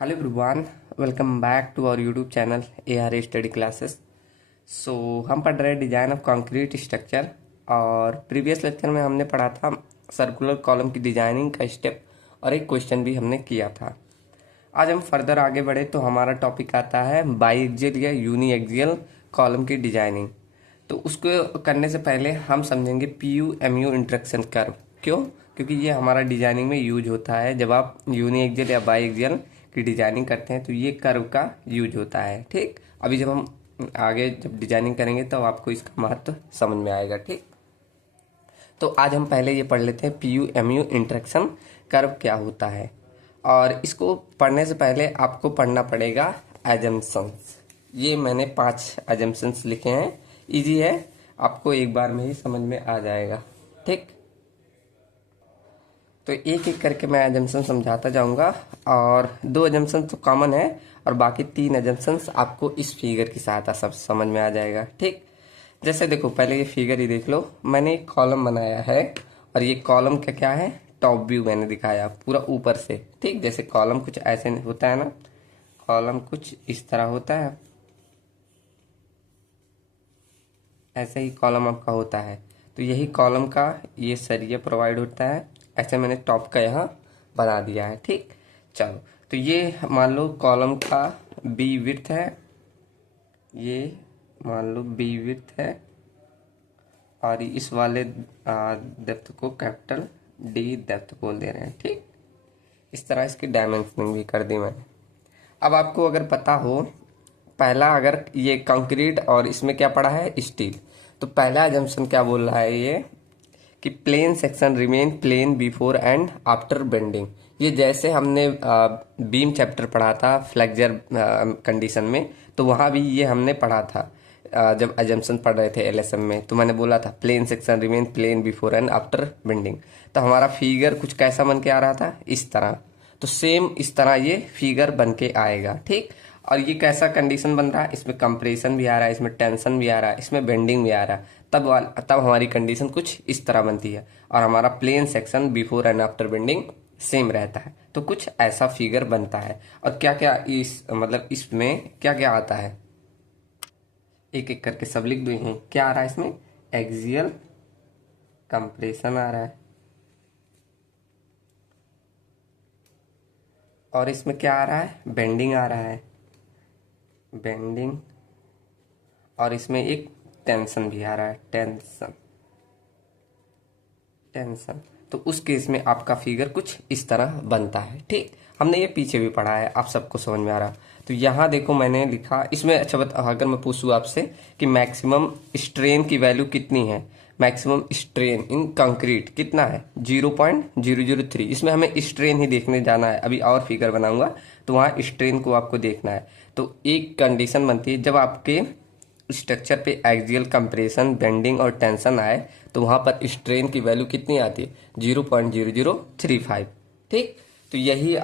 Hello everyone, welcome back to our YouTube channel A R A study classes. So हम पढ़ रहे हैं design of concrete structure. और previous lecture में हमने पढ़ा था सर्कुलर कॉलम की डिजाइनिंग का स्टेप और एक क्वेश्चन भी हमने किया था। आज हम फर्दर आगे बढ़े तो हमारा टॉपिक आता है बाई एक्जियल या यूनी एक्जियल कॉलम की डिजाइनिंग। तो उसको करने से पहले हम समझेंगे P U M U interaction curve. क्यों? क्योंकि ये हमारा डिजाइनिंग में यूज होता है। जब आप यूनी एक्जियल या बाई एक्जियल की डिजाइनिंग करते हैं तो ये कर्व का यूज होता है। ठीक, अभी जब हम आगे जब डिजाइनिंग करेंगे तो आपको इसका महत्व समझ में आएगा। ठीक, तो आज हम पहले ये पढ़ लेते हैं P U M U interaction curve क्या होता है। और इसको पढ़ने से पहले आपको पढ़ना पड़ेगा एजम्पशंस। ये मैंने 5 एजम्पशंस लिखे हैं, इजी है, आपको एक बार में ही समझ में आ जाएगा। ठीक, तो एक एक करके मैं एजम्पशन समझाता जाऊंगा। और 2 एजम्पशन तो कॉमन है और बाकी 3 एजम्पशंस आपको इस फिगर की सहायता सब समझ में आ जाएगा। ठीक, जैसे देखो, पहले ये फिगर ही देख लो। मैंने एक कॉलम बनाया है और ये कॉलम का क्या है, टॉप व्यू मैंने दिखाया पूरा ऊपर से। ठीक, जैसे कॉलम कुछ ऐसे होता है ना, कॉलम कुछ इस तरह होता है, ऐसे ही कॉलम आपका होता है। तो यही कॉलम का ये सरिया प्रोवाइड होता है। ऐसे मैंने टॉप का यहाँ बना दिया है। ठीक, चलो, तो ये मान लो कॉलम का बी विड्थ है, ये मान लो बी विड्थ है और इस वाले डेप्थ को कैपिटल डी डेप्थ बोल दे रहे हैं। ठीक, इस तरह इसकी डायमेंशनिंग भी कर दी मैंने। अब आपको अगर पता हो, पहला अगर ये कंक्रीट और इसमें क्या पड़ा है, स्टील, तो पहला अजम्पशन क्या बोल रहा है ये कि plane section remain plane before and after bending. ये जैसे हमने बीम चैप्टर पढ़ा था फ्लेक्चर कंडीशन में, तो वहां भी ये हमने पढ़ा था। जब अजम्पशन पढ़ रहे थे एलएसएम में, तो मैंने बोला था plane section remain plane before and after bending. तो हमारा फिगर कुछ कैसा बन के आ रहा था, इस तरह। तो सेम इस तरह ये फिगर बन के आएगा। ठीक, और ये कैसा कंडीशन बन रहा है, इसमें कंप्रेशन भी आ रहा है, इसमें टेंशन भी आ रहा है, इसमें बेंडिंग भी आ रहा है। तब हमारी कंडीशन कुछ इस तरह बनती है और हमारा plane section before and after bending same रहता है। तो कुछ ऐसा फिगर बनता है। और क्या क्या इस मतलब इसमें क्या क्या आता है, एक एक करके सब लिख दो। यहीं क्या आ रहा है, इसमें एक्सियल कंप्रेशन आ रहा है, और इसमें क्या आ रहा है, बेंडिंग आ रहा है, बेंडिंग। और इसमें एक टेंशन भी आ रहा है, टेंशन टेंशन। तो उस केस में आपका फिगर कुछ इस तरह बनता है। ठीक, हमने ये पीछे भी पढ़ा है, आप सबको समझ में आ रहा। तो यहाँ देखो मैंने लिखा इसमें, अच्छा अगर मैं पूछूँ आपसे कि मैक्सिमम स्ट्रेन की वैल्यू कितनी है, मैक्सिमम स्ट्रेन इन कंक्रीट कितना है, 0.003। इसमें हमें स्ट्रेन ही देखने जाना है, अभी और फिगर बनाऊंगा तो वहाँ स्ट्रेन को आपको देखना है। तो एक कंडीशन बनती है, जब आपके स्ट्रक्चर पे एक्सियल कंप्रेशन बेंडिंग और टेंशन आए तो वहां पर स्ट्रेन की वैल्यू कितनी आती है, 0.0035। ठीक, तो यही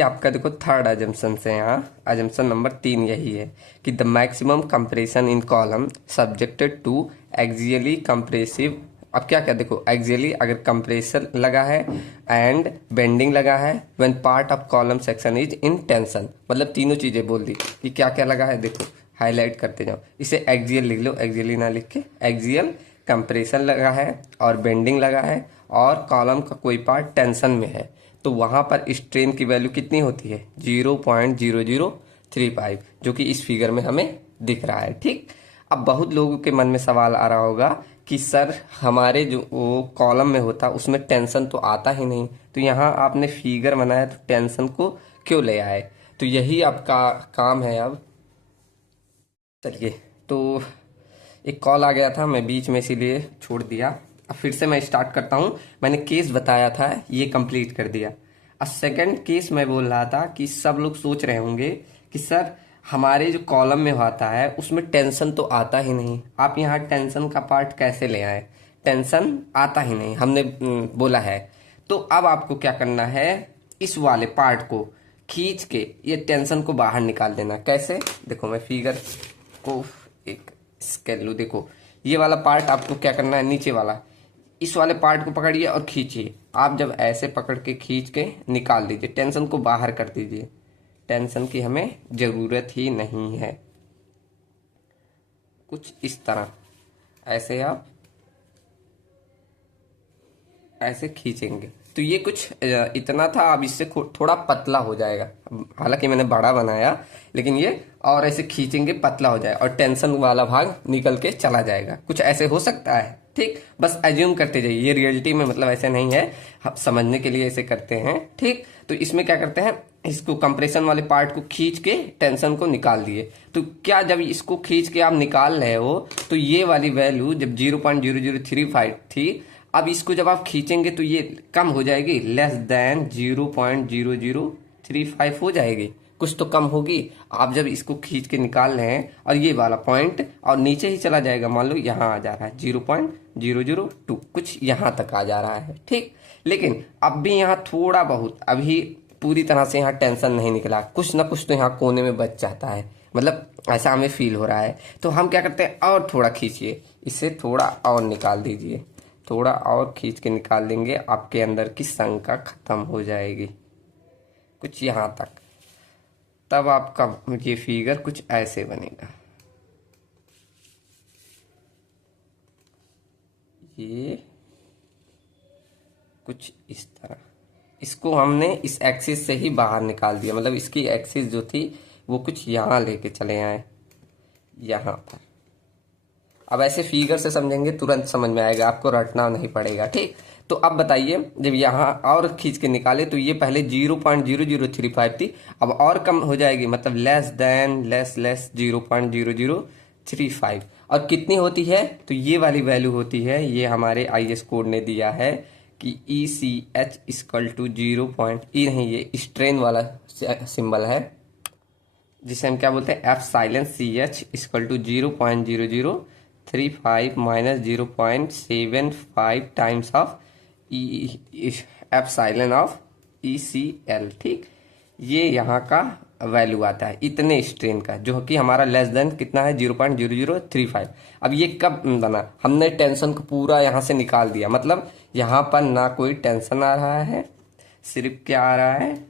आपका देखो थर्ड अजम्पशन से, यहाँ अजम्पशन नंबर 3 यही है कि the maximum compression in column subjected to axially compressive. अब क्या क्या देखो, एक्सियली अगर कंप्रेसर लगा है एंड बेंडिंग लगा है when part of column section is in tension. मतलब तीनों चीजें बोल दी कि क्या क्या लगा है, देखो हाईलाइट करते जाओ। इसे एक्सियल लिख लो, एक्सियली ना लिख के एक्सियल कंप्रेशन लगा है और बेंडिंग लगा है और कॉलम का कोई पार्ट टेंशन में है, तो वहां पर स्ट्रेन की वैल्यू कितनी होती है, 0.0035, जो कि इस फिगर में हमें दिख रहा है। ठीक, अब बहुत लोगों के मन में सवाल आ रहा होगा कि सर हमारे जो वो कॉलम में होता उसमें टेंशन तो आता ही नहीं, तो यहाँ आपने फिगर बनाया तो टेंशन को क्यों ले आए। तो यही आपका काम है अब। चलिए, तो एक कॉल आ गया था, मैं बीच में इसीलिए छोड़ दिया। अब फिर से मैं स्टार्ट करता हूँ। मैंने केस बताया था, ये कंप्लीट कर दिया। अब सेकंड केस मैं बोल रहा था कि सब लोग सोच रहे होंगे कि सर हमारे जो कॉलम में होता है उसमें टेंशन तो आता ही नहीं, आप यहाँ टेंशन का पार्ट कैसे ले आए, टेंशन आता ही नहीं हमने बोला है। तो अब आपको क्या करना है, इस वाले पार्ट को खींच के ये टेंशन को बाहर निकाल देना। कैसे, देखो मैं फिगर को एक स्केल लूँ, देखो ये वाला पार्ट आपको क्या करना है, नीचे वाला इस वाले पार्ट को पकड़िए और खींचिए। आप जब ऐसे पकड़ के खींच के निकाल दीजिए, टेंशन को बाहर कर दीजिए, टेंशन की हमें ज़रूरत ही नहीं है। कुछ इस तरह ऐसे आप ऐसे खींचेंगे तो ये कुछ इतना था। अब इससे थोड़ा पतला हो जाएगा, हालांकि मैंने बड़ा बनाया, लेकिन ये और ऐसे खींचेंगे पतला हो जाएगा और टेंशन वाला भाग निकल के चला जाएगा। कुछ ऐसे हो सकता है, ठीक। बस एज्यूम करते जाइए, ये रियलिटी में मतलब ऐसे नहीं है, हम समझने के लिए ऐसे करते हैं, ठीक। तो इसमें क्या करते हैं, इसको कंप्रेशन वाले पार्ट को खींच के टेंशन को निकाल दिए। तो क्या जब इसको खींच के आप निकाल रहे हो तो ये वाली वैल्यू जब 0.0035 थी, अब इसको जब आप खींचेंगे तो ये कम हो जाएगी, लेस देन 0.0035 हो जाएगी, कुछ तो कम होगी। आप जब इसको खींच के निकाल रहे हैं और ये वाला पॉइंट और नीचे ही चला जाएगा, मान लो यहाँ आ जा रहा है 0.002, कुछ यहाँ तक आ जा रहा है, ठीक। लेकिन अब भी यहाँ थोड़ा बहुत, अभी पूरी तरह से यहाँ टेंशन नहीं निकला, कुछ ना कुछ तो यहाँ कोने में बच जाता है, मतलब ऐसा हमें फील हो रहा है। तो हम क्या करते हैं, और थोड़ा खींचिए, इससे थोड़ा और निकाल दीजिए, थोड़ा और खींच के निकाल देंगे, आपके अंदर की शंका खत्म हो जाएगी, कुछ यहाँ तक। तब आपका ये फिगर कुछ ऐसे बनेगा, ये कुछ इस तरह। इसको हमने इस एक्सिस से ही बाहर निकाल दिया, मतलब इसकी एक्सिस जो थी वो कुछ यहाँ लेके चले आए, यहाँ पर। अब ऐसे फिगर से समझेंगे तुरंत समझ में आएगा, आपको रटना नहीं पड़ेगा, ठीक। तो अब बताइए, जब यहाँ और खींच के निकाले तो ये पहले 0.0035 थी, अब और कम हो जाएगी, मतलब लेस देन लेस 0.0035। और कितनी होती है, तो ये वाली वैल्यू होती है, ये हमारे IS कोड ने दिया है कि ECH इक्वल टू 0.E नहीं, ये स्ट्रेन वाला सिंबल है, जिसे हम क्या बोलते हैं, epsilon CH equal to 0.0035 minus 0.75 times of epsilon of ECL, ठीक। ये यहाँ का वैल्यू आता है इतने स्ट्रेन का, जो कि हमारा लेस देन कितना है, 0.0035। अब ये कब बना, हमने टेंशन को पूरा यहाँ से निकाल दिया, मतलब यहाँ पर ना कोई टेंशन आ रहा है, सिर्फ क्या आ रहा है,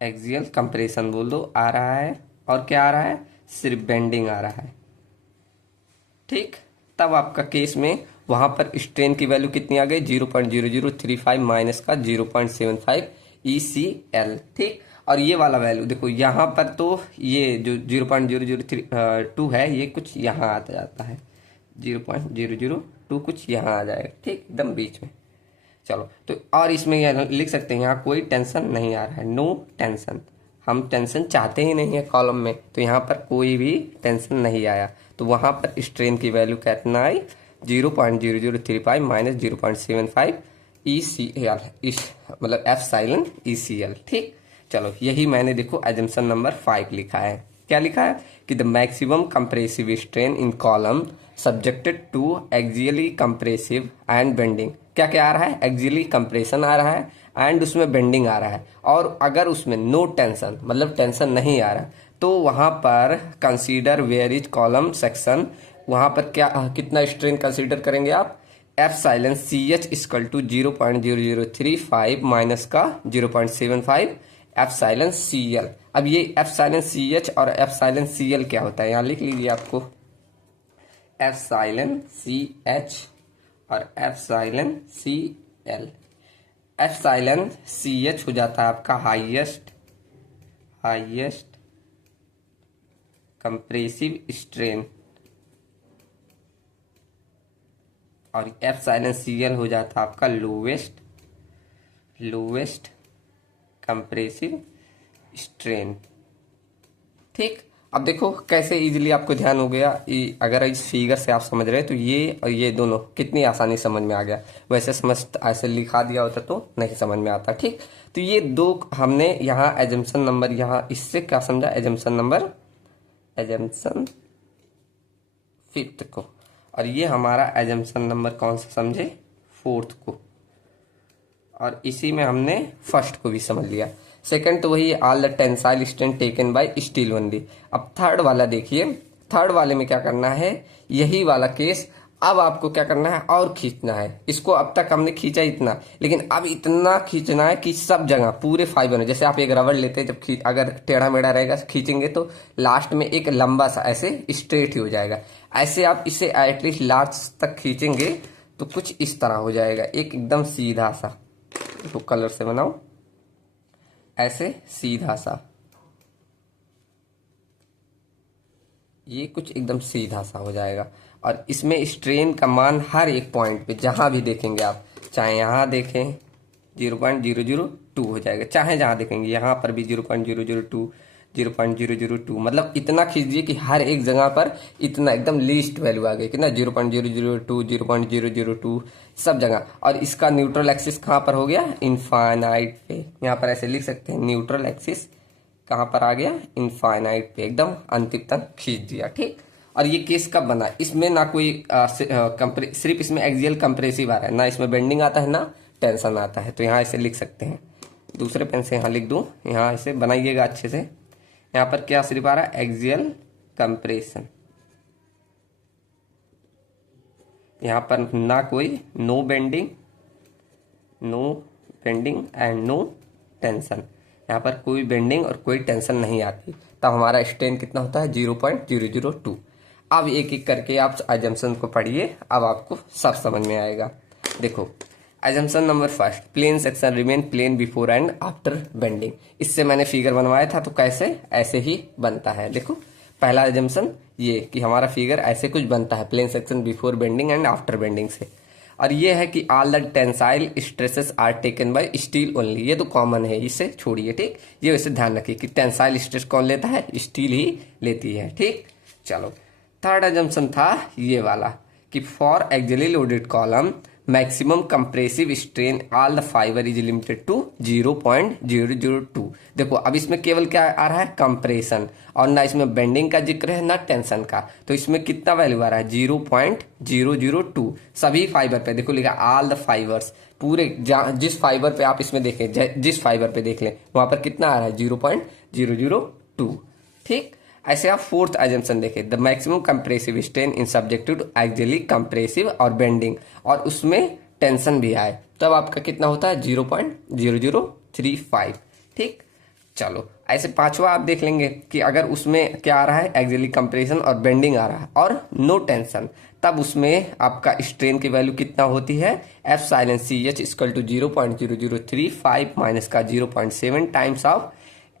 एक्सियल कंप्रेशन बोल दो आ रहा है, और क्या आ रहा है, सिर्फ बेंडिंग आ रहा है, ठीक। तब आपका केस में वहां पर स्ट्रेन की वैल्यू कितनी आ गई, 0.0035 माइनस का 0.75 ECL, ठीक। और ये वाला वैल्यू देखो, यहाँ पर तो ये जो 0.0032 है, ये कुछ यहाँ आता जाता है, 0.002 कुछ यहाँ आ जाएगा, ठीक, एकदम बीच में। चलो, तो और इसमें यह लिख सकते हैं, यहाँ कोई टेंशन नहीं आ रहा है, नो टेंशन, हम टेंशन चाहते ही नहीं है कॉलम में, तो यहाँ पर कोई भी टेंशन नहीं आया, तो वहाँ पर स्ट्रेन की वैल्यू कितना आई, 0.0035 माइनस 0.75 ECL, मतलब एप्सिलॉन ECL, ठीक। चलो, यही मैंने देखो एजम्पशन नंबर 5 लिखा है। क्या लिखा है कि the maximum compressive strain in column subjected to axially compressive and bending. क्या क्या आ रहा है, एक्सियली कंप्रेशन आ रहा है एंड उसमें बेंडिंग आ रहा है, और अगर उसमें नो टेंशन, मतलब टेंशन नहीं आ रहा, तो वहां पर consider where is column section, वहां पर क्या कितना स्ट्रेन कंसीडर करेंगे आप, epsilon CH equal to 0.0035 minus का 0.75 एप्सिलॉन CL। अब ये एप्सिलॉन CH और एप्सिलॉन CL क्या होता है, यहाँ लिख लीजिए आपको, एप्सिलॉन CH और एप्सिलॉन CL। एप्सिलॉन CH हो जाता है आपका हाईएस्ट कंप्रेसिव स्ट्रेन, और एप्सिलॉन CL हो जाता है आपका लोवेस्ट कंप्रेसिव स्ट्रेन, ठीक। अब देखो कैसे इजीली आपको ध्यान हो गया, अगर इस फिगर से आप समझ रहे हैं तो ये और ये दोनों कितनी आसानी समझ में आ गया, वैसे ऐसे लिखा दिया होता तो नहीं समझ में आता, ठीक। तो ये दो हमने यहाँ एजम्पशन नंबर, यहाँ इससे क्या समझा, एजम्पशन 5th को, और ये हमारा एजम्पशन नंबर कौन सा समझे, 4th को, और इसी में हमने फर्स्ट को भी समझ लिया। सेकंड तो वही all the tensile strain taken by steel only. अब थर्ड वाला देखिए, थर्ड वाले में क्या करना है, यही वाला केस अब आपको क्या करना है और खींचना है। इसको अब तक हमने खींचा इतना, लेकिन अब इतना खींचना है कि सब जगह पूरे फाइबर में, जैसे आप एक रबड़ लेते हैं, जब अगर टेढ़ा मेढ़ा रहेगा खींचेंगे तो लास्ट में एक लंबा सा ऐसे स्ट्रेट ही हो जाएगा। ऐसे आप इसे एटलीस्ट लास्ट तक खींचेंगे तो कुछ इस तरह हो जाएगा, एक एकदम सीधा सा। तो कलर से बनाओ, ऐसे सीधा सा, ये कुछ एकदम सीधा सा हो जाएगा। और इसमें स्ट्रेन का मान हर एक पॉइंट पे जहां भी देखेंगे आप, चाहे यहां देखें 0.002 हो जाएगा, चाहे जहां देखेंगे यहां पर भी 0.002, 0.002, मतलब इतना खींच दिए कि हर एक जगह पर इतना एकदम लीस्ट वैल्यू आ गई, कितना 0.002, 0.002 सब जगह। और इसका न्यूट्रल एक्सिस कहां पर हो गया, इनफाइनाइट पे। यहाँ पर ऐसे लिख सकते हैं, न्यूट्रल एक्सिस कहां पर आ गया, इनफाइनाइट पे, एकदम अंतिम तक खींच दिया। ठीक, और ये केस कब बना, इसमें ना कोई सिर्फ इसमें एक्सियल कंप्रेसिव आ रहा है, ना इसमें बेंडिंग आता है, ना टेंशन आता है। तो यहाँ ऐसे लिख सकते हैं, दूसरे पेन से यहाँ लिख दूं, यहाँ ऐसे बनाइएगा अच्छे से। यहाँ पर क्या सिर्फ आ रहा है, एक्सियल कंप्रेशन। यहाँ पर ना कोई no bending and no tension, यहाँ पर कोई बेंडिंग और कोई टेंशन नहीं आती, तब हमारा स्ट्रेन कितना होता है, 0.002। अब एक एक करके आप अजम्पशन को पढ़िए, अब आपको सब समझ में आएगा। देखो, assumption number first, plane section remain plane before and after bending. इससे मैंने फिगर बनवाया था, तो कैसे, ऐसे ही बनता है। देखो, पहला अजम्पशन ये कि हमारा फिगर ऐसे कुछ बनता है, plane section before bending and after bending से। और ये है कि all the tensile stresses are taken by steel only, ये तो कॉमन है, इसे छोड़िए। ठीक, ये वैसे ध्यान रखिए कि टेंसाइल स्ट्रेस कौन लेता है, स्टील ही लेती है। ठीक, चलो, थर्ड अजम्पशन था ये वाला कि for axially loaded column maximum compressive strain all the fiber is limited to 0.002। देखो, अब इसमें केवल क्या आ रहा है, कंप्रेशन, और ना इसमें बेंडिंग का जिक्र है ना टेंशन का। तो इसमें कितना वैल्यू आ रहा है, 0.002 सभी फाइबर पे। देखो लिखा ऑल द फाइबर्स, पूरे जिस फाइबर पे आप इसमें देखें, जिस फाइबर पे देख लें वहां पर कितना आ रहा है, 0.002। ठीक, ऐसे आप फोर्थ एजम्पशन देखें, the maximum compressive strain in subjected to axially compressive और बेंडिंग, और उसमें टेंशन भी आए, तब आपका कितना होता है, 0.0035। ठीक, चलो, ऐसे पांचवा आप देख लेंगे कि अगर उसमें क्या आ रहा है, एक्सियली कंप्रेशन और बेंडिंग आ रहा है और नो टेंशन, तब उसमें आपका स्ट्रेन की वैल्यू कितना होती है, epsilon C H equal to 0.0035 minus का 0.7 times of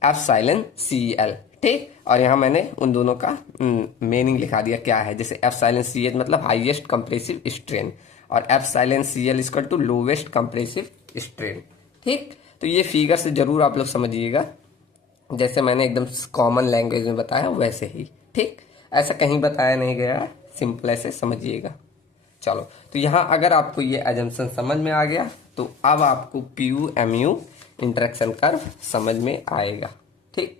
epsilon C L. ठीक, और यहाँ मैंने उन दोनों का मीनिंग लिखा दिया क्या है, जैसे एफ साइलेंस सी एच मतलब हाईएस्ट कंप्रेसिव स्ट्रेन, और epsilon C L equal to lowest compressive strain. ठीक, तो ये फिगर से जरूर आप लोग समझिएगा, जैसे मैंने एकदम कॉमन लैंग्वेज में बताया वैसे ही। ठीक, ऐसा कहीं बताया नहीं गया, सिंपल ऐसे समझिएगा। चलो, तो यहाँ अगर आपको ये एजम्पशन समझ में आ गया, तो अब आपको पीयू एमयू इंटरेक्शन कर्व समझ में आएगा। ठीक,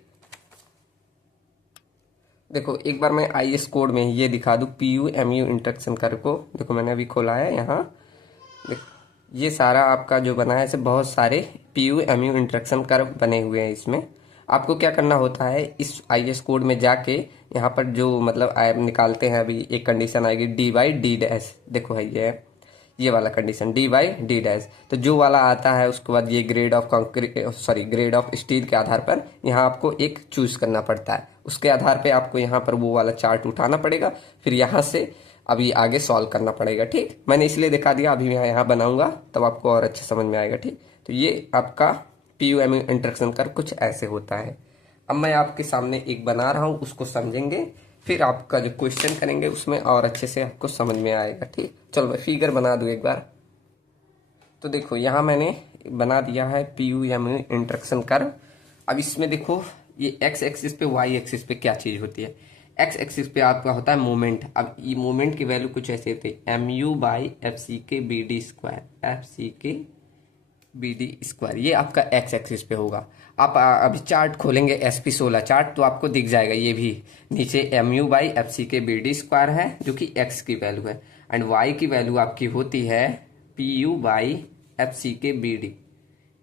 देखो, एक बार मैं आईएस कोड में ये दिखा दूं, पीयू एमयू इंटरेक्शन कर्व को। देखो, मैंने अभी खोला है यहाँ, ये सारा आपका जो बना है, ऐसे बहुत सारे पीयू एमयू इंटरेक्शन कर्व बने हुए हैं। इसमें आपको क्या करना होता है, इस आईएस कोड में जाके यहाँ पर जो मतलब निकालते हैं, अभी एक कंडीशन आएगी डी बाई डी डैश। देखो है ये वाला condition D by D dash, तो जो वाला आता है उसके बाद ये grade of grade of steel के आधार पर यहाँ आपको एक चूज करना पड़ता है, उसके आधार पे आपको यहाँ पर वो वाला चार्ट उठाना पड़ेगा, फिर यहाँ से अभी आगे सॉल्व करना पड़ेगा। ठीक, मैंने इसलिए दिखा दिया, अभी मैं यहाँ बनाऊंगा तब आपको और अच्छे समझ में आएगा। ठीक, तो ये आपका पीयूएम इंटरेक्शन कर कुछ ऐसे होता है। अब मैं आपके सामने एक बना रहा हूँ, उसको समझेंगे, फिर आपका जो क्वेश्चन करेंगे उसमें और अच्छे से आपको समझ में आएगा। ठीक, चलो मैं फिगर बना दूं एक बार। तो देखो, यहाँ मैंने बना दिया है पीयूएम इंटरेक्शन कर्व। अब इसमें देखो, ये एक्स एक्सिस पे वाई एक्सिस पे क्या चीज होती है, एक्स एक्सिस पे आपका होता है मोमेंट। अब ये मोमेंट की वैल्यू कुछ ऐसे होती है, M U by F C K B D square, F C K B D square, ये आपका एक्स एक्सिस पे होगा। आप अभी चार्ट खोलेंगे SP16 चार्ट, तो आपको दिख जाएगा ये भी नीचे M U by F C K B D square है, जो कि एक्स की वैल्यू है, एंड वाई की वैल्यू आपकी होती है P U by F C K B D,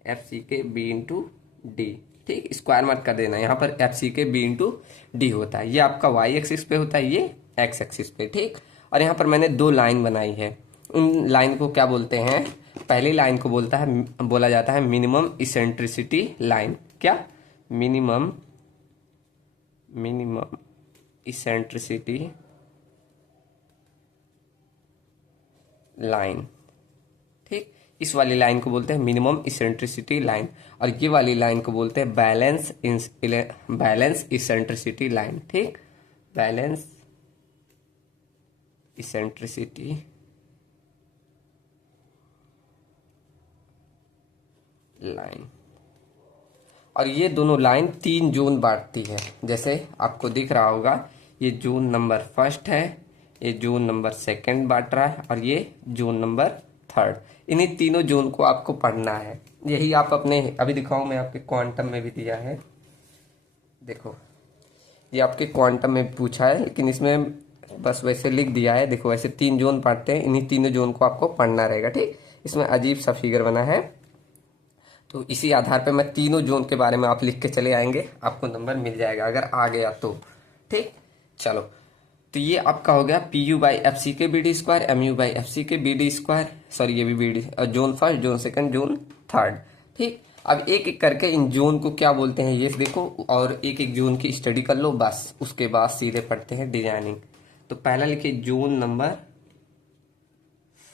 F C K B into D. ठीक, स्क्वायर मत कर देना, यहाँ पर F C K B into D होता है, ये आपका वाई एक्सिस पे होता है, ये एक्स एक्सिस पे, ठीक। और यहाँ पर मैंने दो लाइन बनाई है, उन लाइन को क्या बोलते हैं, पहली लाइन को बोला जाता है मिनिमम इसेंट्रिसिटी लाइन। क्या? मिनिमम इसेंट्रिसिटी लाइन, ठीक। इस वाली लाइन को बोलते हैं मिनिमम इसेंट्रिसिटी लाइन, और ये वाली लाइन को बोलते हैं बैलेंस इसेंट्रिसिटी लाइन, ठीक। Balance eccentricity line. और ये दोनों लाइन 3 जोन बांटती है, जैसे आपको दिख रहा होगा, ये जोन नंबर फर्स्ट है, ये जोन नंबर सेकंड बांट रहा है, और ये जोन नंबर थर्ड। इन्हीं तीनों जोन को आपको पढ़ना है। यही आप अपने, अभी दिखाऊं मैं, आपके क्वांटम में भी दिया है, देखो ये आपके क्वांटम में पूछा है, लेकिन इसमें बस वैसे लिख दिया है। देखो ऐसे 3 जोन बांटते हैं, इन्हीं तीनों जोन को आपको पढ़ना रहेगा, ठीक। इसमें अजीब सा फिगर बना है, तो इसी आधार पे मैं तीनों जोन के बारे में आप लिख के चले आएंगे, आपको नंबर मिल जाएगा अगर आ गया तो, ठीक। चलो, तो ये आपका हो गया P U by F C K B D square, M U by F C K B D square, sorry ये भी B D, zone first, zone second, zone third, ठीक। अब एक एक करके इन जोन को क्या बोलते हैं ये देखो, और एक एक जोन की स्टडी कर लो, बस उसके बाद सीधे पढ़ते हैं डिजाइनिंग। तो पहला लिखिए जोन नंबर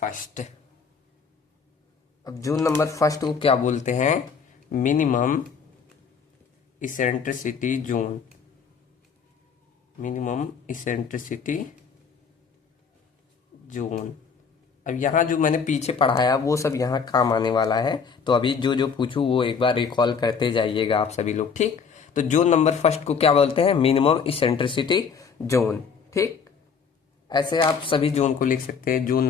फर्स्ट। अब जोन नंबर फर्स्ट को क्या बोलते हैं, minimum eccentricity zone, minimum eccentricity zone. अब यहाँ जो मैंने पीछे पढ़ाया वो सब यहाँ काम आने वाला है, तो अभी जो जो पूछूं वो एक बार रिकॉल करते जाइएगा आप सभी लोग, ठीक। तो जोन नंबर फर्स्ट को क्या बोलते हैं, मिनिमम इसेंट्रिसिटी जोन, ठीक। ऐसे आप सभी जोन को लिख सकते हैं। जोन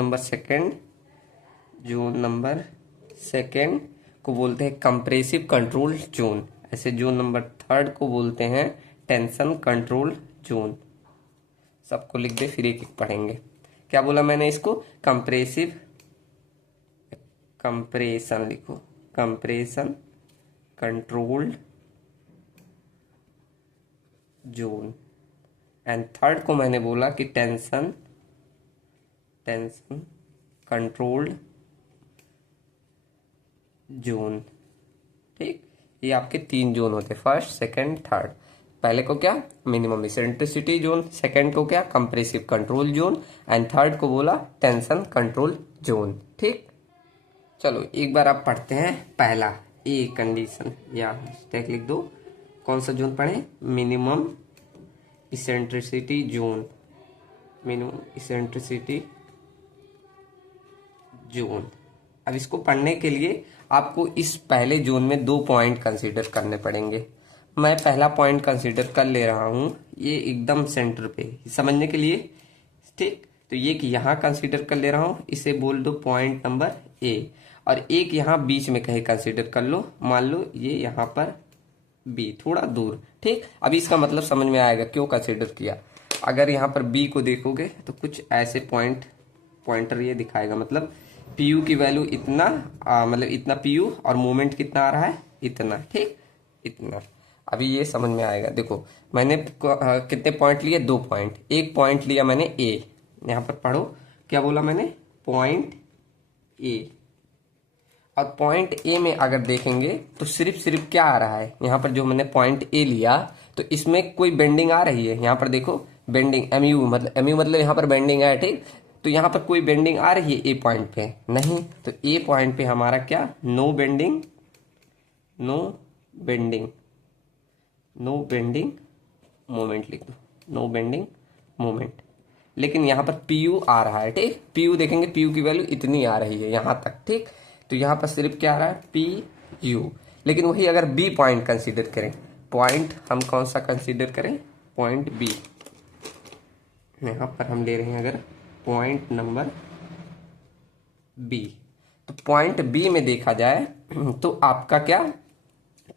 नंबर सेकंड को बोलते हैं कंप्रेसिव कंट्रोल जोन, ऐसे जोन नंबर थर्ड को बोलते हैं टेंशन कंट्रोल जोन। सबको लिख दे, फिर एक एक पढ़ेंगे। क्या बोला मैंने इसको, कंप्रेशन लिखो, compression controlled zone. And third को मैंने बोला कि टेंशन कंट्रोल्ड जोन, ठीक। ये आपके 3 जोन होते, फर्स्ट सेकंड थर्ड। पहले को क्या, मिनिमम इसेंट्रिसिटी जोन, सेकंड को क्या, compressive control zone, and third को बोला टेंशन कंट्रोल जोन, ठीक। चलो एक बार आप पढ़ते हैं पहला ए कंडीशन, या स्टैक लिख दो। कौन सा जोन पढ़े, minimum eccentricity zone, minimum eccentricity zone. अब इसको पढ़ने के लिए आपको इस पहले जोन में 2 पॉइंट कंसीडर करने पड़ेंगे। मैं पहला पॉइंट कंसीडर कर ले रहा हूं, ये एकदम सेंटर पे समझने के लिए, ठीक। तो ये कि यहाँ कंसीडर कर ले रहा हूं, इसे बोल दो पॉइंट नंबर ए, और एक यहाँ बीच में कहीं कंसीडर कर लो, मान लो ये यहाँ पर बी, थोड़ा दूर, ठीक। अभी इसका मतलब समझ में आएगा क्यों कंसीडर किया। अगर यहाँ पर बी को देखोगे तो कुछ ऐसे पॉइंटर ये दिखाएगा, मतलब पीयू की वैल्यू इतना, मतलब इतना पीयू, और मोमेंट कितना आ रहा है, इतना, ठीक, इतना। अभी ये समझ में आएगा। देखो मैंने कितने पॉइंट लिए, 2 पॉइंट। एक पॉइंट लिया मैंने ए, यहाँ पर पढ़ो क्या बोला मैंने, पॉइंट ए। और पॉइंट ए में अगर देखेंगे तो सिर्फ क्या आ रहा है, यहाँ पर जो मैंने पॉइंट ए लिया तो इसमें कोई बेंडिंग आ रही है, यहाँ पर देखो बेंडिंग, एमयू मतलब यहाँ पर बेंडिंग है, ठीक। तो यहाँ पर कोई बेंडिंग आ रही है ए पॉइंट पे, नहीं। तो ए पॉइंट पे हमारा क्या, नो बेंडिंग मोमेंट लिख दो, नो बेंडिंग मोमेंट। लेकिन यहाँ पर पीयू आ रहा है, ठीक। पीयू देखेंगे, पीयू की वैल्यू इतनी आ रही है यहाँ तक, ठीक। तो यहाँ पर सिर्फ क्या आ रहा है, पीयू। लेकिन वही अगर बी पॉइंट कंसीडर करें, पॉइंट हम कौन सा कंसीडर करें, पॉइंट बी। यहाँ पर हम ले रहे हैं अगर पॉइंट नंबर बी, तो पॉइंट बी में देखा जाए तो आपका क्या,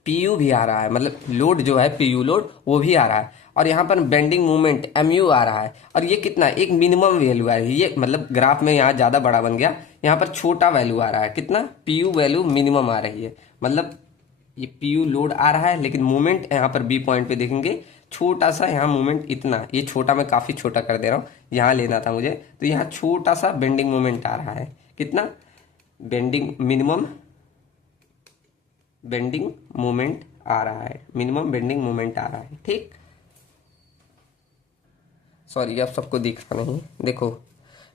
पीयू भी आ रहा है, मतलब लोड जो है पीयू लोड वो भी आ रहा है, और यहाँ पर बेंडिंग मूवमेंट एमयू आ रहा है। और ये कितना, एक मिनिमम वैल्यू आ रही है, ये मतलब ग्राफ में यहाँ ज्यादा बड़ा बन गया, यहाँ पर छोटा वैल्यू आ रहा है, कितना, पीयू वैल्यू मिनिमम आ रही है, मतलब ये पीयू लोड आ रहा है, लेकिन मोमेंट यहाँ पर बी पॉइंट पे देखेंगे छोटा सा, यहाँ मोमेंट इतना, ये छोटा मैं काफी छोटा कर दे रहा हूँ, यहाँ लेना था मुझे, तो यहाँ छोटा सा बेंडिंग मोमेंट आ रहा है। कितना बेंडिंग, मिनिमम बेंडिंग मोमेंट आ रहा है, मिनिमम बेंडिंग मोमेंट आ रहा है। ठीक, सॉरी आप सबको दिखा नहीं, देखो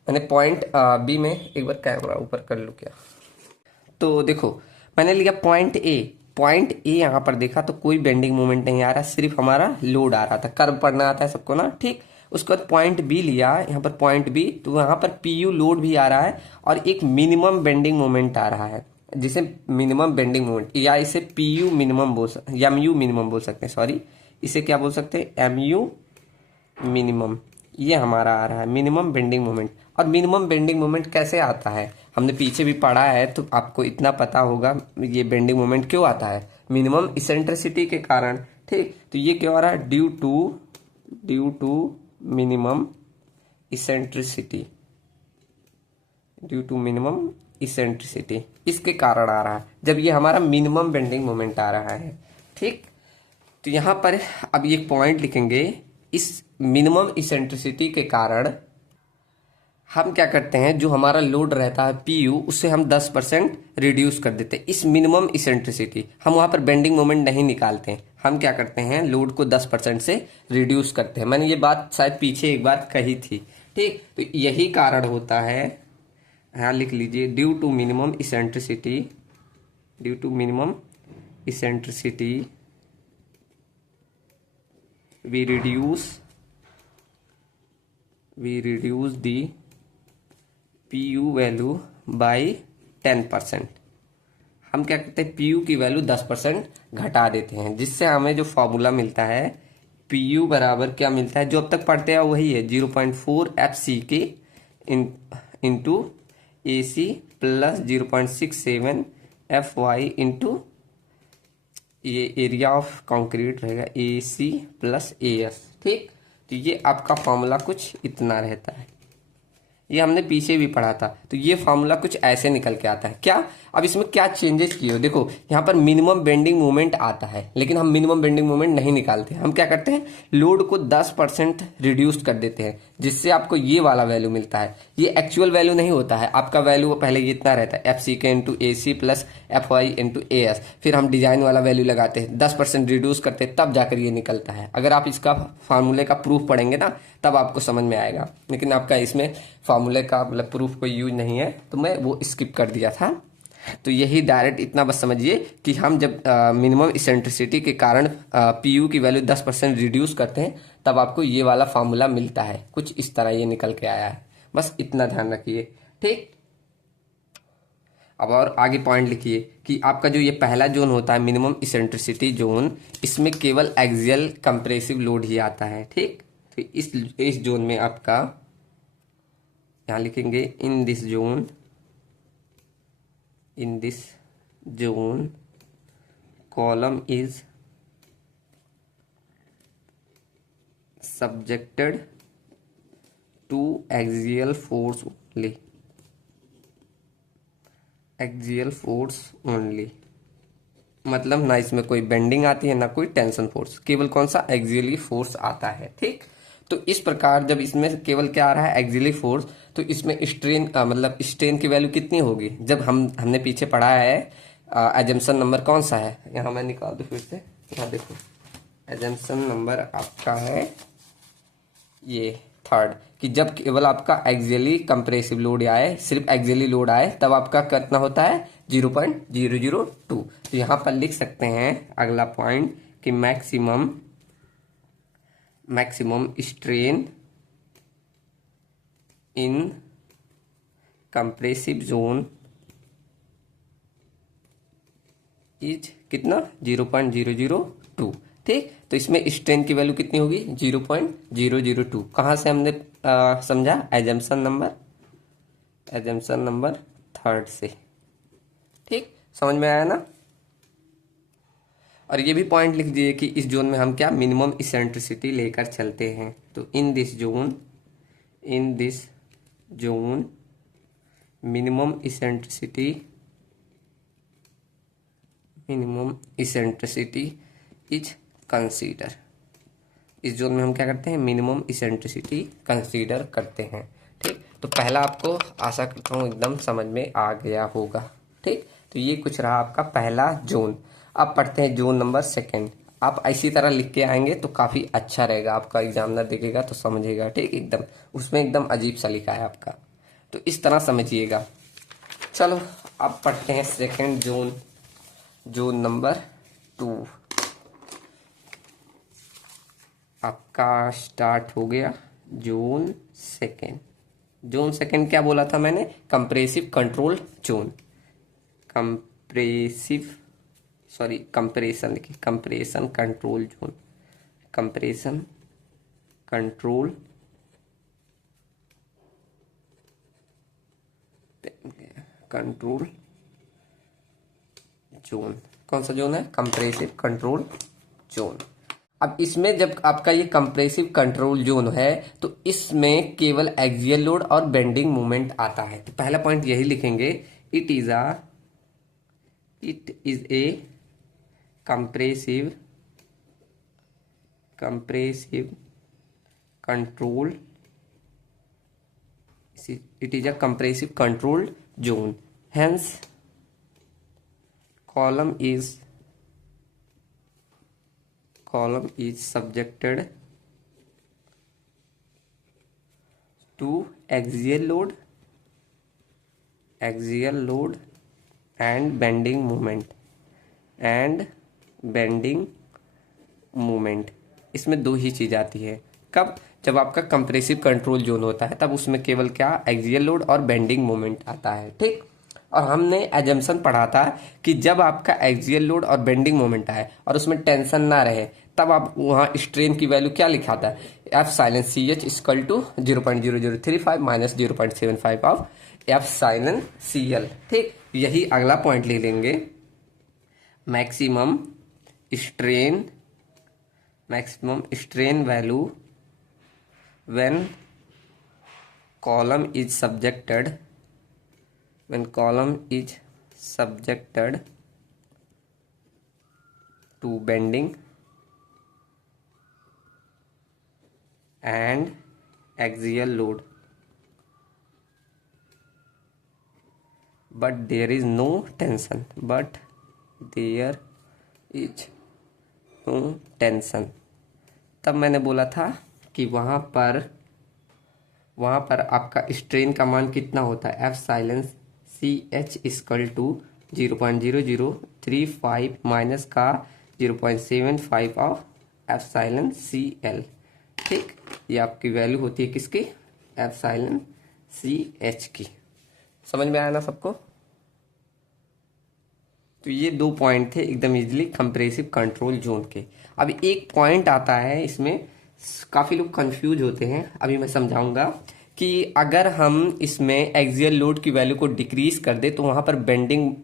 मैंने पॉइंट बी में, एक बार कैमरा ऊपर कर लूँ क्या, तो देखो मैंने लिया पॉइंट ए, पॉइंट ए यहाँ पर देखा तो कोई बेंडिंग मोमेंट नहीं आ रहा, सिर्फ हमारा लोड आ रहा था, कर्व पढ़ना आता है सबको ना। ठीक, उसके बाद पॉइंट बी लिया, यहाँ पर पॉइंट बी, तो यहाँ पर पीयू लोड भी आ रहा है और एक मिनिमम बेंडिंग मोमेंट आ रहा है, जिसे मिनिमम बेंडिंग मोमेंट, या इसे पीयू मिनिमम बोल सकते, एम यू मिनिमम बोल सकते हैं, सॉरी इसे क्या बोल सकते हैं, एम यू मिनिमम, ये हमारा आ रहा है मिनिमम बेंडिंग मोमेंट। और मिनिमम बेंडिंग मोमेंट कैसे आता है, हमने पीछे भी पढ़ा है, तो आपको इतना पता होगा ये बेंडिंग मोमेंट क्यों आता है, मिनिमम इसेंट्रिसिटी के कारण। ठीक, तो ये क्यों आ रहा है, due to minimum eccentricity, due to minimum eccentricity, इसके कारण आ रहा है, जब ये हमारा मिनिमम बेंडिंग मोमेंट आ रहा है। ठीक, तो यहां पर अब ये पॉइंट लिखेंगे, इस मिनिमम इसेंट्रिसिटी के कारण हम क्या करते हैं, जो हमारा लोड रहता है पीयू, उससे हम 10% रिड्यूस कर देते हैं, इस मिनिमम इसेंट्रिसिटी, हम वहां पर बेंडिंग मोमेंट नहीं निकालते हैं, हम क्या करते हैं, लोड को 10% से रिड्यूस करते हैं। मैंने ये बात शायद पीछे एक बार कही थी। ठीक, तो यही कारण होता है, यहाँ लिख लीजिए, due to minimum eccentricity, due to minimum eccentricity we reduce the PU value by 10%। हम क्या करते हैं, PU की वैल्यू 10% घटा देते हैं, जिससे हमें जो फॉर्मूला मिलता है PU बराबर क्या मिलता है, जो अब तक पढ़ते हैं वही है, 0.4 FC के into AC plus 0.67 FY into ये एरिया ऑफ कंक्रीट रहेगा, AC प्लस AS। ठीक, तो ये आपका फॉर्मूला कुछ इतना रहता है, ये हमने पीछे भी पढ़ा था, तो ये फॉर्मूला कुछ ऐसे निकल के आता है। क्या, अब इसमें क्या चेंजेस किए हो, देखो यहाँ पर मिनिमम बेंडिंग मोमेंट आता है, लेकिन हम मिनिमम बेंडिंग मोमेंट नहीं निकालते, हम क्या करते हैं, लोड को 10% रिड्यूस कर देते हैं, जिससे आपको ये वाला वैल्यू मिलता है। ये एक्चुअल वैल्यू नहीं होता है, आपका वैल्यू पहले ये इतना रहता है, FC के into AC plus FY into AS, फिर हम डिजाइन वाला वैल्यू लगाते हैं, 10% रिड्यूस करते हैं, तब जाकर ये निकलता है। अगर आप इसका फार्मूले का प्रूफ पढ़ेंगे ना, तब आपको समझ में आएगा, लेकिन आपका इसमें फार्मूले का मतलब प्रूफ कोई यूज नहीं है, तो मैं वो स्किप कर दिया था। तो यही डायरेक्ट इतना बस समझिए कि हम जब मिनिमम इसेंट्रिसिटी के कारण PU की वैल्यू 10% रिड्यूस करते हैं, तब आपको ये वाला फार्मूला मिलता है, कुछ इस तरह ये निकल के आया है, बस इतना ध्यान रखिए। ठीक, अब और आगे पॉइंट लिखिए कि आपका जो ये पहला जोन होता है मिनिमम इसेंट्रिसिटी जोन, इसमें केवल एक्सियल कंप्रेसिव लोड ही आता है। ठीक, तो इस जोन में आपका यहाँ लिखेंगे, in this zone column is subjected to axial force only, axial force only, मतलब ना इसमें कोई बेंडिंग आती है ना कोई टेंशन फोर्स, केवल कौन सा, एक्सियली फोर्स आता है। ठीक, तो इस प्रकार जब इसमें केवल क्या आ रहा है, एक्सियली फोर्स, तो इसमें स्ट्रेन मतलब स्ट्रेन की वैल्यू कितनी होगी, जब हमने पीछे पढ़ा है, एजम्पशन नंबर कौन सा है, यहाँ मैं निकाल दूं फिर से, यहाँ देखो एजम्पशन नंबर आपका है ये थर्ड, कि जब केवल आपका एक्सियली कंप्रेसिव लोड आए, सिर्फ एक्सियली लोड आए, तब आपका कितना होता है, 0.002। तो यहाँ पर लिख सकते हैं अगला पॉइंट कि maximum strain in compressive zone is कितना, 0.002। ठीक, तो इसमें स्ट्रेन की वैल्यू कितनी होगी, 0.002। कहाँ से हमने समझा, एजम्पशन नंबर थर्ड से। ठीक, समझ में आया ना। और ये भी पॉइंट लिख दिए कि इस जोन में हम क्या, मिनिमम इसेंट्रिसिटी लेकर चलते हैं, तो इन this zone minimum eccentricity minimum eccentricity is consider. इस जोन में हम क्या करते हैं, मिनिमम इसेंट्रिसिटी कंसीडर करते हैं। ठीक, तो पहला आपको आशा करता हूँ एकदम समझ में आ गया होगा। ठीक, तो ये कुछ रहा आपका पहला जोन। अब पढ़ते हैं जोन नंबर सेकंड। आप इसी तरह लिख के आएंगे तो काफी अच्छा रहेगा, आपका एग्जामिनर देखेगा तो समझेगा। ठीक, एकदम उसमें एकदम अजीब सा लिखा है आपका, तो इस तरह समझिएगा। चलो अब पढ़ते हैं सेकंड जोन, जोन नंबर 2 आपका स्टार्ट हो गया। जोन सेकंड, जोन सेकंड क्या बोला था मैंने, compressive control zone. Compressive, sorry compression लिखिए, compression control zone, compression control control zone. कौन सा जोन है, कंप्रेसिव कंट्रोल जोन। अब इसमें जब आपका ये कंप्रेसिव कंट्रोल जोन है तो इसमें केवल एक्सियल लोड और बेंडिंग मोमेंट आता है। तो पहला पॉइंट यही लिखेंगे, it is a compressive control, it is a compressive control zone, hence column is subjected to axial load and bending moment इसमें दो ही चीज आती है। कब, जब आपका कंप्रेसिव कंट्रोल जोन होता है तब उसमें केवल क्या, एक्सियल लोड और बेंडिंग मोमेंट आता है। ठीक, और हमने एजम्पशन पढ़ा था कि जब आपका एक्सियल लोड और बेंडिंग मोमेंट आए और उसमें टेंशन ना रहे तब आप वहां स्ट्रेन की वैल्यू क्या लिखा था, epsilon C H equal to 0.0035 minus 0.75 of epsilon C L. ठीक, यही अगला पॉइंट ले लेंगे, maximum strain value when column is subjected to bending and axial load but there is no tension, तब मैंने बोला था कि वहां पर आपका स्ट्रेन का मान कितना होता है, epsilon C H equal to 0.0035 minus का 0.75 of epsilon C L. ठीक, ये आपकी वैल्यू होती है किसकी, एफ साइलन सी एच की। समझ में आया ना सबको। तो ये दो पॉइंट थे एकदम इजीली कंप्रेसिव कंट्रोल जोन के। अब एक पॉइंट आता है इसमें, काफी लोग कंफ्यूज होते हैं, अभी मैं समझाऊंगा कि अगर हम इसमें एक्सियल लोड की वैल्यू को डिक्रीज कर दे तो वहां पर बेंडिंग,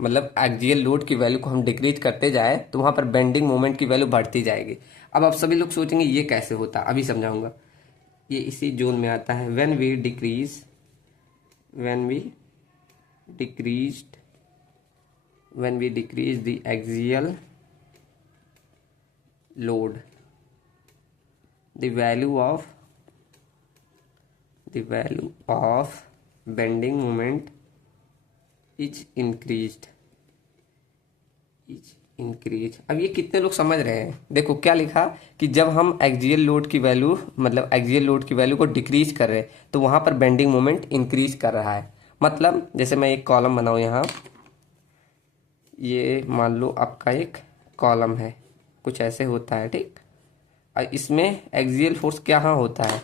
मतलब एक्सियल लोड की वैल्यू को हम डिक्रीज करते जाए तो वहां पर बेंडिंग मोमेंट की वैल्यू बढ़ती जाएगी। अब आप सभी लोग सोचेंगे ये कैसे होता है, अभी समझाऊंगा। ये इसी जोन में आता है, when we decrease the axial load, the value of bending moment is increased। अब ये कितने लोग समझ रहे हैं, देखो क्या लिखा कि जब हम एक्सियल लोड की वैल्यू, मतलब एक्सियल लोड की वैल्यू को डिक्रीज कर रहे हैं तो वहां पर बेंडिंग मोमेंट इंक्रीज कर रहा है। मतलब जैसे मैं एक कॉलम बनाऊं यहाँ, ये मान लो आपका एक कॉलम है, कुछ ऐसे होता है। ठीक, इसमें एक्सियल फोर्स क्या होता है,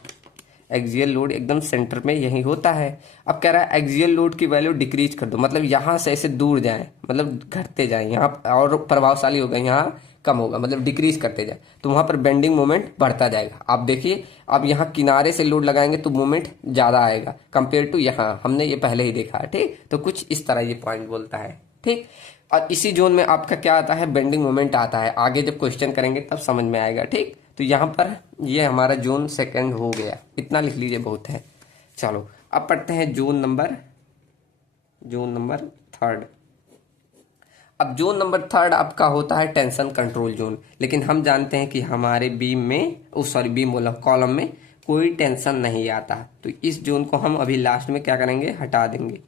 एक्सियल लोड एकदम सेंटर में यही होता है। अब कह रहा है एक्सियल लोड की वैल्यू डिक्रीज कर दो, मतलब यहां से ऐसे दूर जाए, मतलब घटते जाए, यहाँ और प्रभावशाली होगा, यहाँ कम होगा, मतलब डिक्रीज करते जाए तो वहां पर बेंडिंग मोमेंट बढ़ता जाएगा। आप देखिए, अब यहाँ किनारे से लोड लगाएंगे तो मोमेंट ज्यादा आएगा कंपेयर टू यहाँ, हमने ये पहले ही देखा है। ठीक, तो कुछ इस तरह ये पॉइंट बोलता है। ठीक, और इसी जोन में आपका क्या आता है, बेंडिंग मोमेंट आता है। आगे जब क्वेश्चन करेंगे तब समझ में आएगा। ठीक, तो यहाँ पर ये हमारा जोन सेकंड हो गया, इतना लिख लीजिए बहुत है। चलो अब पढ़ते हैं जोन नंबर थर्ड। अब जोन नंबर थर्ड आपका होता है टेंशन कंट्रोल जोन, लेकिन हम जानते हैं कि हमारे बीम में बीम बोला कॉलम में कोई टेंशन नहीं आता, तो इस जोन को हम अभी लास्ट में क्या करेंगे, हटा देंगे।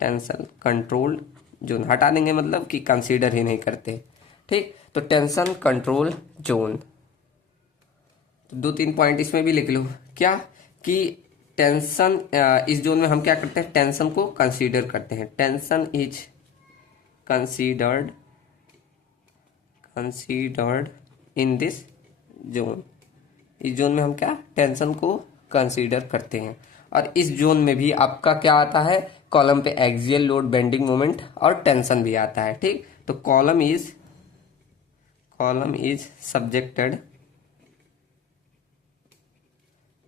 टेंशन कंट्रोल जोन हटा देंगे, मतलब कि कंसीडर ही नहीं करते। ठीक, तो टेंशन कंट्रोल जोन, तो 2-3 पॉइंट इसमें भी लिख लो। क्या कि टेंशन, इस जोन में हम क्या करते हैं, टेंशन को कंसीडर करते हैं। Tension is considered in this zone. इस जोन में हम क्या टेंशन को कंसीडर करते हैं। और इस जोन में भी आपका क्या आता है, कॉलम पे एक्सियल लोड, बेंडिंग मोमेंट और टेंशन भी आता है। ठीक, तो column is subjected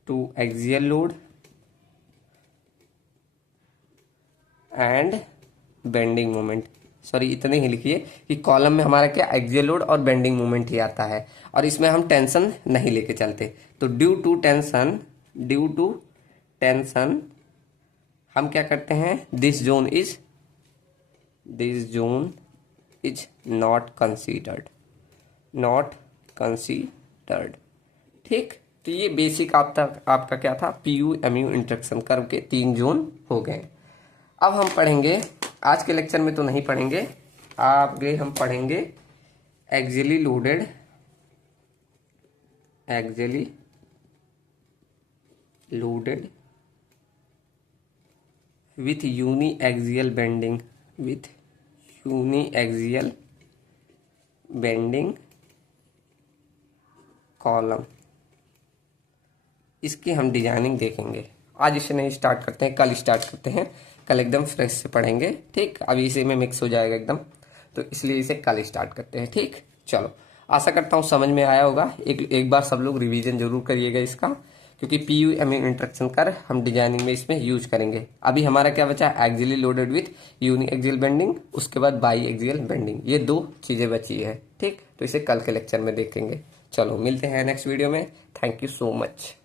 to axial load and bending moment. Sorry, इतने ही लिखिए कि कॉलम में हमारा क्या एक्सियल लोड और बेंडिंग मोमेंट ही आता है, और इसमें हम टेंशन नहीं लेके चलते। तो ड्यू टू टेंशन हम क्या करते हैं, this zone is not considered. ठीक, तो ये बेसिक आपका क्या था, PU-MU इंटरेक्शन कर्व के 3 जोन हो गए। अब हम पढ़ेंगे, आज के लेक्चर में तो नहीं पढ़ेंगे, आगे हम पढ़ेंगे axially loaded with uniaxial bending column. इसकी हम डिजाइनिंग देखेंगे। आज इसे नहीं स्टार्ट करते हैं, कल स्टार्ट करते हैं, कल एकदम फ्रेश से पढ़ेंगे। ठीक, अभी इसे में मिक्स हो जाएगा एकदम, तो इसलिए इसे कल स्टार्ट करते हैं। ठीक, चलो, आशा करता हूँ समझ में आया होगा। एक बार सब लोग रिवीजन जरूर करिएगा इसका, क्योंकि PU-MU इंटरेक्शन कर हम डिजाइनिंग में इसमें यूज करेंगे। अभी हमारा क्या बचा, axially loaded with uniaxial bending, उसके बाद बाई एक्सियल बेंडिंग, ये 2 चीजें बची है। ठीक, तो इसे कल के लेक्चर में देखेंगे। चलो, मिलते हैं नेक्स्ट वीडियो में। Thank you so much.